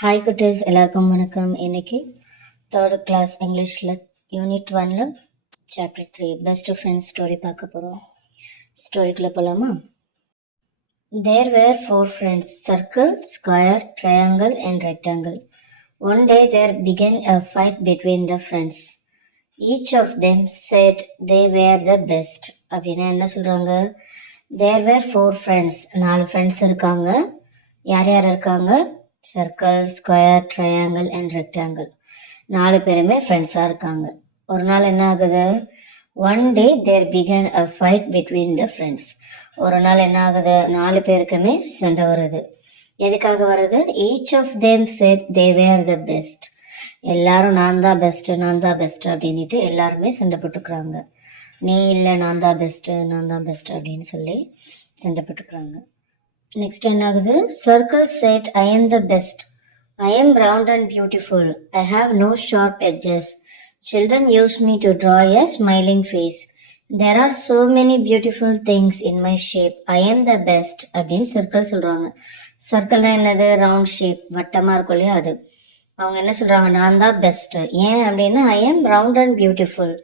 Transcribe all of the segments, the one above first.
Hi குட்டீஸ், எல்லாருக்கும் வணக்கம். இன்னைக்கு தேர்ட் கிளாஸ் இங்கிலீஷில் யூனிட் 1ல் சாப்டர் 3 பெஸ்ட் ஃப்ரெண்ட்ஸ் ஸ்டோரி பார்க்க போகிறோம். ஸ்டோரிக்குள்ளே போகலாமா? There were 4 friends, circle, square, triangle and rectangle. One day there began a fight between the friends. Each of them said they were the best. அப்படின்னா என்ன சொல்கிறாங்க? There were 4 friends, 4 friends இருக்காங்க. யார் யார் இருக்காங்க? Circle, square, triangle and rectangle. 4 பேருமே ஃப்ரெண்ட்ஸாக இருக்காங்க. ஒரு நாள் என்ன ஆகுது? One day there began a fight between the friends. ஒரு நாள் என்ன ஆகுது? 4 பேருக்குமே சண்டை வருது. எதுக்காக வருது? Each of them said they were the best. எல்லாரும் நான் தான் பெஸ்ட்டு, நான் தான் பெஸ்ட்டு அப்படின்ட்டு எல்லாருமே சண்டை போட்டுக்கிறாங்க. நீ இல்லை, நான் தான் பெஸ்ட்டு, நான் தான் பெஸ்ட்டு அப்படின்னு சொல்லி சண்டை போட்டுக்கிறாங்க. நெக்ஸ்ட் என்ன ஆகுது? Circle said I am the best. I am round and beautiful. I have no sharp edges. Children use me to draw a smiling face. There are so many beautiful things in my shape. I am the best அப்படின்னு circle சொல்கிறாங்க. சர்க்கிள்னா என்னது? Round shape, வட்டமாக இருக்கும் இல்லையா அது. அவங்க என்ன சொல்கிறாங்க? நான் தான் பெஸ்ட்டு. ஏன் அப்படின்னா ஐ எம் ரவுண்ட் அண்ட் பியூட்டிஃபுல்.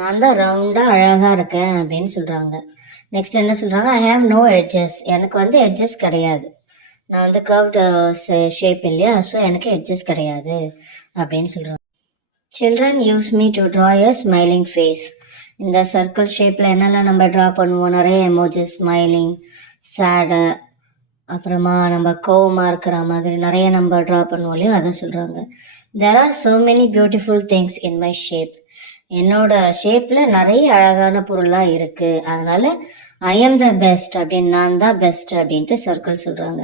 நான் தான் ரவுண்டாக அழகாக இருக்கேன் அப்படின்னு சொல்கிறாங்க. நெக்ஸ்ட் என்ன சொல்கிறாங்க? I have no edges. எனக்கு எட்ஜஸ் கிடையாது. நான் கர்வ்டு ஷேப் இல்லையா, ஸோ எனக்கு எட்ஜஸ் கிடையாது அப்படின்னு சொல்கிறாங்க. Children use me to draw a smiling face. இந்த சர்க்கிள் ஷேப்பில் என்னெல்லாம் நம்ம ட்ரா பண்ணுவோம்? நிறைய எமோஜஸ், ஸ்மைலிங், சேடு, அப்புறமா நம்ம கோவமாக இருக்கிற மாதிரி நிறைய நம்ம ட்ரா பண்ணுவோம் இல்லையா, அதை சொல்கிறாங்க. There are so many beautiful things in my shape. என்னோட ஷேப்பில் நிறைய அழகான பொருளாக இருக்குது, அதனால ஐ எம் த பெஸ்ட் அப்படின்னு, நான் தான் பெஸ்ட் அப்படின்ட்டு சர்க்கிள் சொல்கிறாங்க.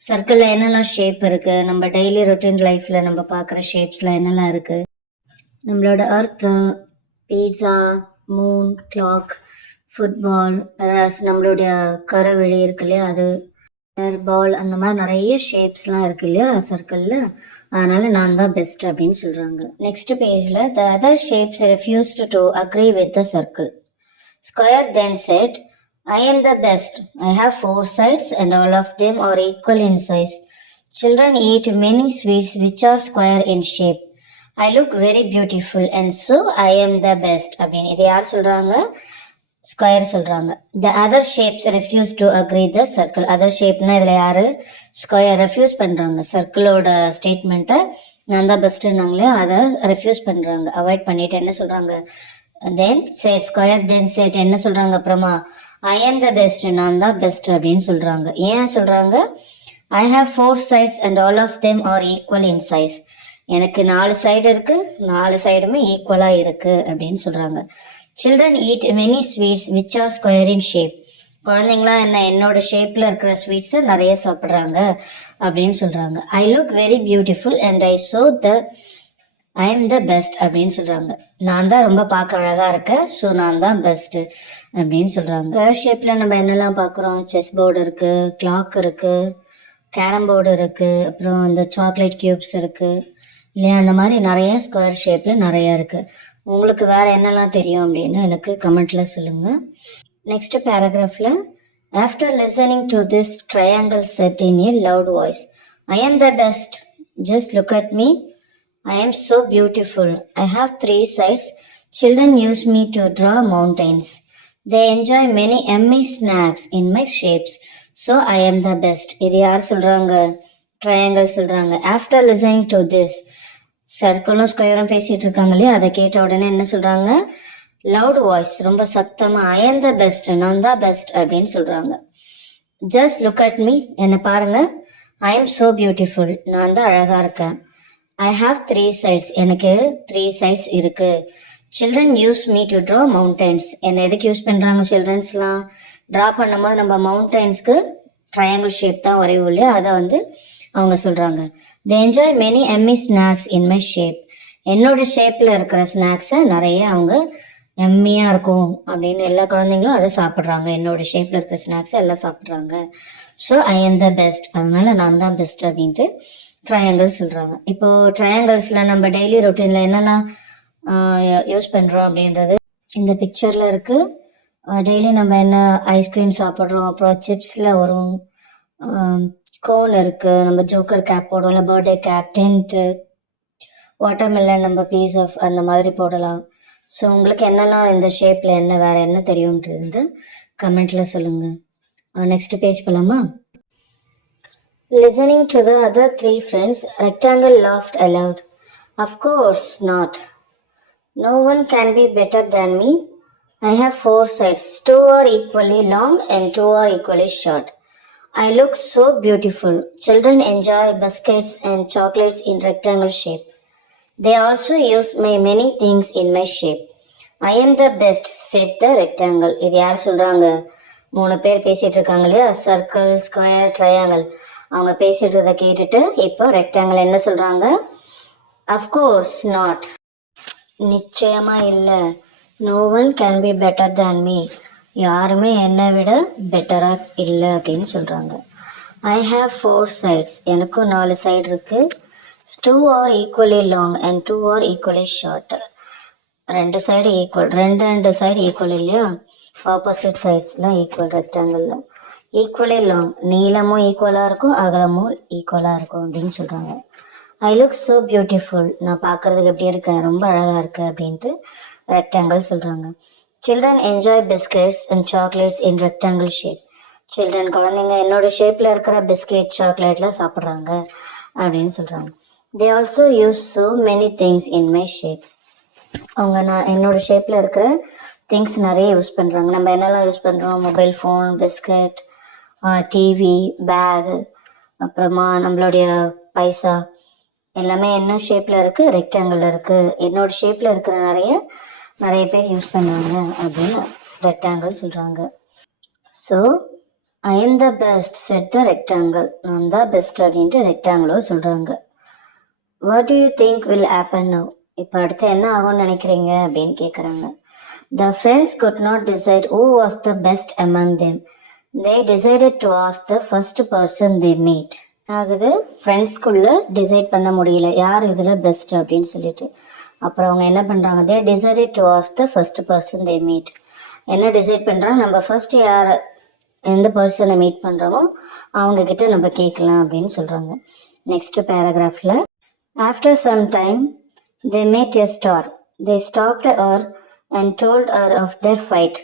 சர்க்கிளில் என்னெல்லாம் ஷேப் இருக்குது? நம்ம டெய்லி ரொட்டீன் லைஃப்பில் நம்ம பார்க்குற ஷேப்ஸில் என்னெல்லாம் இருக்குது? நம்மளோட அர்த்து, பீட்சா, மூன், கிளாக், ஃபுட்பால், நம்மளுடைய கருவெளி இருக்கு இல்லையா, அது பால், அந்த மாதிரி நிறைய ஷேப்ஸ்லாம் இருக்கு இல்லையா சர்க்கிளில். அதனால நான் தான் பெஸ்ட் அப்படின்னு சொல்கிறாங்க. நெக்ஸ்ட் பேஜில் த other shapes refused to agree with the circle. Square then set I am the best. I have 4 sides and all of them are equal in size. Children eat many sweets which are square in shape. I look very beautiful and so I am the best அப்படின்னு இது யார் சொல்கிறாங்க? Square சொல்கிறாங்க. The other shapes refuse to agree the circle. Other ஷேப்னா இதில் யார்? Square refuse பண்ணுறாங்க. சர்க்கிளோட ஸ்டேட்மெண்ட்டை நான் தான் பெஸ்ட்டுன்னாங்களே அதை ரெஃப்யூஸ் பண்ணுறாங்க, அவாய்ட் பண்ணிட்டு என்ன சொல்கிறாங்க? தென் செட் ஸ்கொயர் தென் செட் என்ன சொல்கிறாங்க அப்புறமா? ஐ எம் த பெஸ்ட், நான் தான் பெஸ்ட் அப்படின்னு சொல்கிறாங்க. ஏன் சொல்கிறாங்க? I have 4 sides and all of them are equal in size. எனக்கு 4 சைடு இருக்குது, 4 சைடுமே ஈக்குவலாக இருக்குது அப்படின்னு சொல்கிறாங்க. Children eat many sweets which are square in shape. குழந்தைங்களாம் என்னோட ஷேப்பில் இருக்கிற ஸ்வீட்ஸை நிறைய சாப்பிட்றாங்க அப்படின்னு சொல்கிறாங்க. I look very beautiful and I show the I am the best அப்படின்னு சொல்கிறாங்க. நான் தான் ரொம்ப பார்க்க அழகாக இருக்கேன், ஸோ நான் தான் பெஸ்ட்டு அப்படின்னு சொல்கிறாங்க. ஷேப்பில் நம்ம என்னெல்லாம் பார்க்குறோம்? செஸ் போர்டு இருக்குது, கிளாக் இருக்குது, கேரம் போர்டு இருக்குது, அப்புறம் இந்த சாக்லேட் க்யூப்ஸ் இருக்குது இல்லையா, அந்த மாதிரி நிறைய ஸ்கொயர் ஷேப்பில் நிறையா இருக்குது. உங்களுக்கு வேறு என்னெல்லாம் தெரியும் அப்படின்னு எனக்கு கமெண்ட்டில் சொல்லுங்கள். நெக்ஸ்ட் பேராகிராஃபில் after listening to this triangle said in a loud voice I am the best. Just look at me. I am so beautiful. I have 3 sides. Children use me to draw mountains. They enjoy many yummy snacks in my shapes. So I am the best. இது யார் சொல்கிறாங்க? Triangle சொல்கிறாங்க. After listening to this, சர்க்கிளும் ஸ்கொயரும் பேசிகிட்டு இருக்காங்க இல்லையா, அதை கேட்ட உடனே என்ன சொல்கிறாங்க? லவுட் வாய்ஸ், ரொம்ப சத்தமாக ஐ எம் த பெஸ்ட், நான் தான் பெஸ்ட் அப்படின்னு சொல்கிறாங்க. ஜஸ்ட் லுக் அட் மீ, என்னை பாருங்கள். ஐ எம் ஸோ பியூட்டிஃபுல், நான் தான் அழகாக இருக்கேன். ஐ ஹாவ் 3 sides, எனக்கு 3 sides இருக்குது. Children use me to draw mountains. என்னை எதுக்கு யூஸ் பண்ணுறாங்க சில்ட்ரன்ஸ்லாம்? ட்ரா பண்ணும்போது நம்ம மவுண்டெயின்ஸ்க்கு ட்ரையாங்கிள் ஷேப் தான் வரையும் இல்லையா, அதை அவங்க சொல்கிறாங்க. They enjoy many yummy snacks in my shape. என்னோட ஷேப்பில் இருக்கிற ஸ்நாக்ஸை நிறைய அவங்க எம்மியாக இருக்கும் அப்படின்னு எல்லா குழந்தைங்களும் அதை சாப்பிட்றாங்க. என்னோட ஷேப்பில் இருக்கிற ஸ்நாக்ஸை எல்லாம் சாப்பிட்றாங்க. So I am the best, அதனால நான் தான் பெஸ்ட் அப்படின்ட்டு ட்ரையாங்கிள் சொல்கிறாங்க. இப்போது ட்ரையாங்கிள்ஸில் நம்ம டெய்லி ரொட்டீனில் என்னெல்லாம் யூஸ் பண்ணுறோம் அப்படின்றது இந்த பிக்சரில் இருக்குது. டெய்லி நம்ம என்ன ஐஸ்கிரீம் சாப்பிட்றோம், அப்புறம் சிப்ஸில் வரும், கோன் இருக்குது, நம்ம ஜோக்கர் கேப் போடுவோம்ல, பர்த்டே கேப், டென்ட்டு, வாட்டர்மெலன் நம்ம பீஸ் ஆஃப் அந்த மாதிரி போடலாம். ஸோ உங்களுக்கு என்னெல்லாம் இந்த ஷேப்பில் வேறு என்ன தெரியும்ன்றது கமெண்ட்டில் சொல்லுங்கள். நெக்ஸ்ட் பேஜ் போகலாமா? Listening to the other three friends, Rectangle laughed aloud. Of course not. No one can be better than me. I have 4 sides. 2 are equally long and 2 are equally short. I look so beautiful. Children enjoy biscuits and chocolates in rectangle shape. They also use my many things in my shape. I am the best, said the rectangle. இது யார் சொல்கிறாங்க? 3 பேர் பேசிகிட்டு இருக்காங்க இல்லையா, circle, square, triangle. அவங்க பேசிகிட்டு கேட்டுட்டு இப்போ ரெக்டாங்கிள் என்ன சொல்கிறாங்க? அஃப்கோர்ஸ் நாட், நிச்சயமாக இல்லை. No one can be better than me, யாருமே என்னை விட பெட்டராக இல்லை அப்படின்னு சொல்கிறாங்க. ஐ ஹாவ் 4 சைட்ஸ், எனக்கும் 4 சைடு இருக்குது. 2 R equally long and 2 R equally short. 2 side equal, 2 side equal இல்லையா, ஆப்போசிட் சைட்ஸ்லாம் ஈக்குவல். ரெக்டாங்கிளில் ஈக்குவலி லாங், நீளமும் ஈக்குவலாக இருக்கும், அகலமும் ஈக்குவலாக இருக்கும் அப்படின்னு சொல்கிறாங்க. ஐ லுக் ஸோ பியூட்டிஃபுல், நான் பார்க்குறதுக்கு எப்படி இருக்கேன், ரொம்ப அழகாக இருக்குது அப்படின்ட்டு ரெக்டாங்கிள் சொல்கிறாங்க. Children enjoy biscuits and chocolates in rectangle shape. Children, குழந்தைங்க என்னோட ஷேப்பில் இருக்கிற பிஸ்கெட், சாக்லேட்லாம் சாப்பிட்றாங்க அப்படின்னு சொல்கிறாங்க. They also use so many things in my shape. அவங்க நான் என்னோடய ஷேப்பில் இருக்கிற திங்ஸ் நிறைய யூஸ் பண்ணுறாங்க. நம்ம என்னெல்லாம் யூஸ் பண்ணுறோம்? Mobile phone, biscuit, TV, bag, அப்புறமா நம்மளுடைய பைசா எல்லாமே என்ன ஷேப்பில் இருக்குது? ரெக்டாங்கிளில் இருக்குது. என்னோடய ஷேப்பில் இருக்கிற நிறைய பேர் யூஸ் பண்ணுவாங்க அப்படின்னு ரெக்டாங்கிள் சொல்கிறாங்க. So I am the best, set the rectangle. நான் தான் பெஸ்ட் அப்படின்ட்டு ரெக்டாங்கிளும் சொல்கிறாங்க. What to you think will happen now? இப்போ அடுத்து என்ன ஆகும்னு நினைக்கிறீங்க அப்படின்னு கேட்குறாங்க. The friends could not decide who was the best among them. They decided to ask the first person they meet. ஆகுது, ஃப்ரெண்ட்ஸ்குள்ளே டிசைட் பண்ண முடியல யார் இதில் பெஸ்ட் அப்படின்னு சொல்லிட்டு. அப்புறம் அவங்க என்ன பண்ணுறாங்க? தே decided to ask the first person they meet. என்ன டிசைட் பண்ணுறாங்க? நம்ம ஃபர்ஸ்ட் எந்த பர்சனை மீட் பண்ணுறோமோ அவங்கக்கிட்ட நம்ம கேட்கலாம் அப்படின்னு சொல்கிறாங்க. நெக்ஸ்ட் பேராகிராஃபில், after some time they made a star. They stopped her and told her of their fight.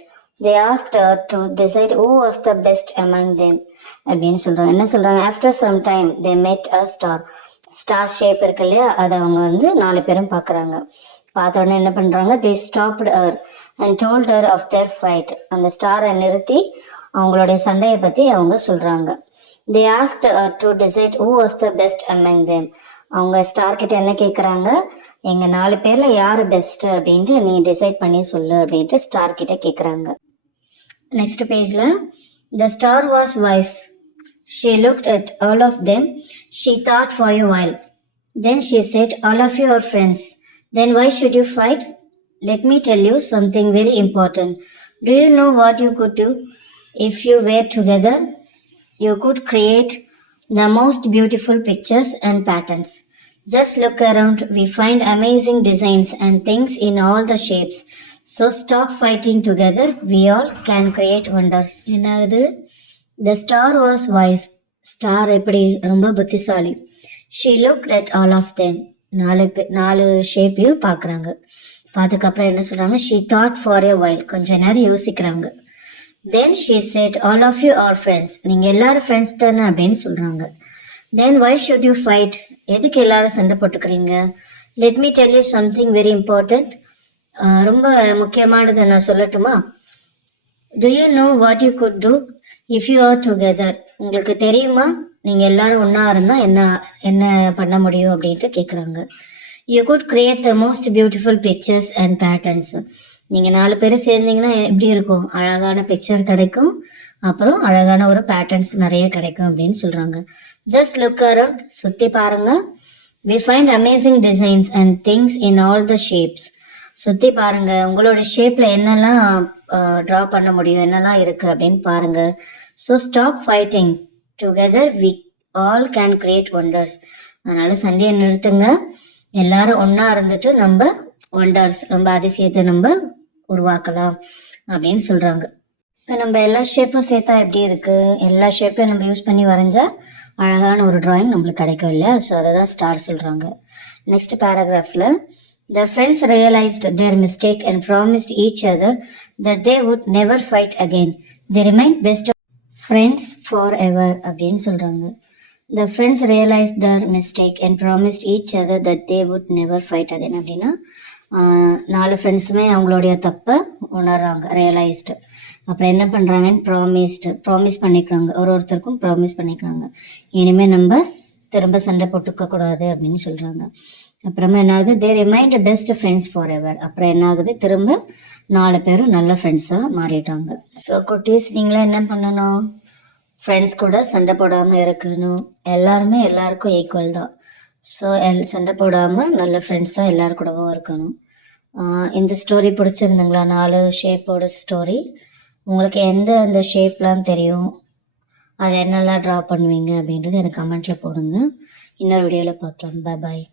They asked her to decide who was the best among them. அப்படின்னு சொல்கிறாங்க. என்ன சொல்கிறாங்க? After some time they met a star. Star shape இருக்கு இல்லையா, அதை அவங்க 4 பேரும் பார்க்குறாங்க. பார்த்த உடனே என்ன பண்ணுறாங்க? they stopped her and told her of their fight. அந்த ஸ்டாரை நிறுத்தி அவங்களுடைய சண்டையை பற்றி அவங்க சொல்கிறாங்க. they asked her to decide who was the best among them. அவங்க ஸ்டார்கிட்ட என்ன கேட்குறாங்க? எங்கள் 4 பேரில் யார் பெஸ்ட்டு அப்படின்ட்டு நீ டிசைட் பண்ணி சொல்லு அப்படின்ட்டு ஸ்டார்கிட்ட கேட்குறாங்க. நெக்ஸ்ட் பேஜில், the star was wise. She looked at all of them. She thought for a while. Then she said, all of you are friends. Then why should you fight? Let me tell you something very important. Do you know what you could do if you were together? You could create the most beautiful pictures and patterns. Just look around, we find amazing designs and things in all the shapes. So stop fighting together, we all can create wonders. என்னது? The star was wise. Star எப்படி? ரொம்ப புத்திசாலி. She looked at all of them. 4 ஷேப்பையும் பார்க்குறாங்க. பார்த்துக்கப்புறம் என்ன சொல்கிறாங்க? She thought for a while. கொஞ்ச நேரம் யோசிக்கிறாங்க. Then she said, all of you are friends. நீங்கள் எல்லாரும் ஃப்ரெண்ட்ஸ் தானே அப்படின்னு சொல்கிறாங்க. Then why should you fight? எதுக்கு எல்லாரும் சண்டை போட்டுக்கிறீங்க? Let me tell you something very important. ரொம்ப முக்கியமானதை நான் சொல்லட்டுமா? Do you know what you could do if you are together? உங்களுக்கு தெரியுமா நீங்கள் எல்லாரும் ஒன்றா இருந்தால் என்ன பண்ண முடியும் அப்படின்ட்டு கேட்குறாங்க. You could create the most beautiful pictures and patterns. நீங்கள் 4 பேர் சேர்ந்தீங்கன்னா எப்படி இருக்கும்? அழகான பிக்சர் கிடைக்கும், அப்புறம் அழகான ஒரு பேட்டர்ன்ஸ் நிறைய கிடைக்கும் அப்படின்னு சொல்கிறாங்க. ஜஸ்ட் லுக் அரவுண்ட், சுற்றி பாருங்கள். We find amazing designs and things in all the shapes. சுற்றி பாருங்கள், உங்களோட ஷேப்பில் என்னெல்லாம் ட்ரா பண்ண முடியும், என்னெல்லாம் இருக்குது அப்படின்னு பாருங்கள். So stop fighting together, we all can create wonders. அதனால் சண்டையை நிறுத்துங்க, எல்லாரும் ஒன்றா இருந்துட்டு நம்ம ஒண்டர்ஸ், ரொம்ப அதிசயத்தை நம்ம உருவாக்கலாம் அப்படின்னு சொல்கிறாங்க. இப்போ நம்ம எல்லா ஷேப்பும் சேர்த்தா எப்படி இருக்குது? எல்லா ஷேப்பையும் நம்ம யூஸ் பண்ணி வரைஞ்சா அழகான ஒரு டிராயிங் நம்மளுக்கு கிடைக்கும் இல்லையா? ஸோ அதை தான் ஸ்டார் சொல்கிறாங்க. நெக்ஸ்ட் பேராகிராஃபில் the friends realized their mistake and promised each other that they would never fight again. They remained best friends forever அப்படின்னு சொல்கிறாங்க. The friends realized their mistake and promised each other that they would never fight again அப்படின்னா 4 ஃப்ரெண்ட்ஸுமே அவங்களுடைய தப்பை உணர்றாங்க, realised. அப்புறம் என்ன பண்ணுறாங்கன்னு promise பண்ணிக்கிறாங்க, ஒருத்தருக்கும் ப்ராமிஸ் பண்ணிக்கிறாங்க, இனிமேல் நம்ம திரும்ப சண்டை போட்டுக்க கூடாது அப்படின்னு சொல்கிறாங்க. அப்புறமா என்ன ஆகுது, they remained best friends forever. அப்புறம் என்ன ஆகுது, திரும்ப 4 பேரும் நல்ல ஃப்ரெண்ட்ஸாக மாறிடுறாங்க. ஸோ குட்டீஸ், நீங்களும் என்ன பண்ணணும், ஃப்ரெண்ட்ஸ் கூட சண்டை போடாமல் இருக்கணும். எல்லாருமே எல்லாருக்கும் ஈக்குவல் தான். ஸோ சண்டை போடாமல் நல்ல ஃப்ரெண்ட்ஸாக எல்லாரு கூடவும் இருக்கணும். இந்த ஸ்டோரி பிடிச்சிருந்துங்களா? 4 ஷேப்போட ஸ்டோரி. உங்களுக்கு அந்த ஷேப்லாம் தெரியும், அது என்னெல்லாம் ட்ரா பண்ணுவீங்க அப்படின்றது எனக்கு கமெண்ட்டில் போடுங்க. இன்னொரு வீடியோவில் பார்க்கலாம். பாய்.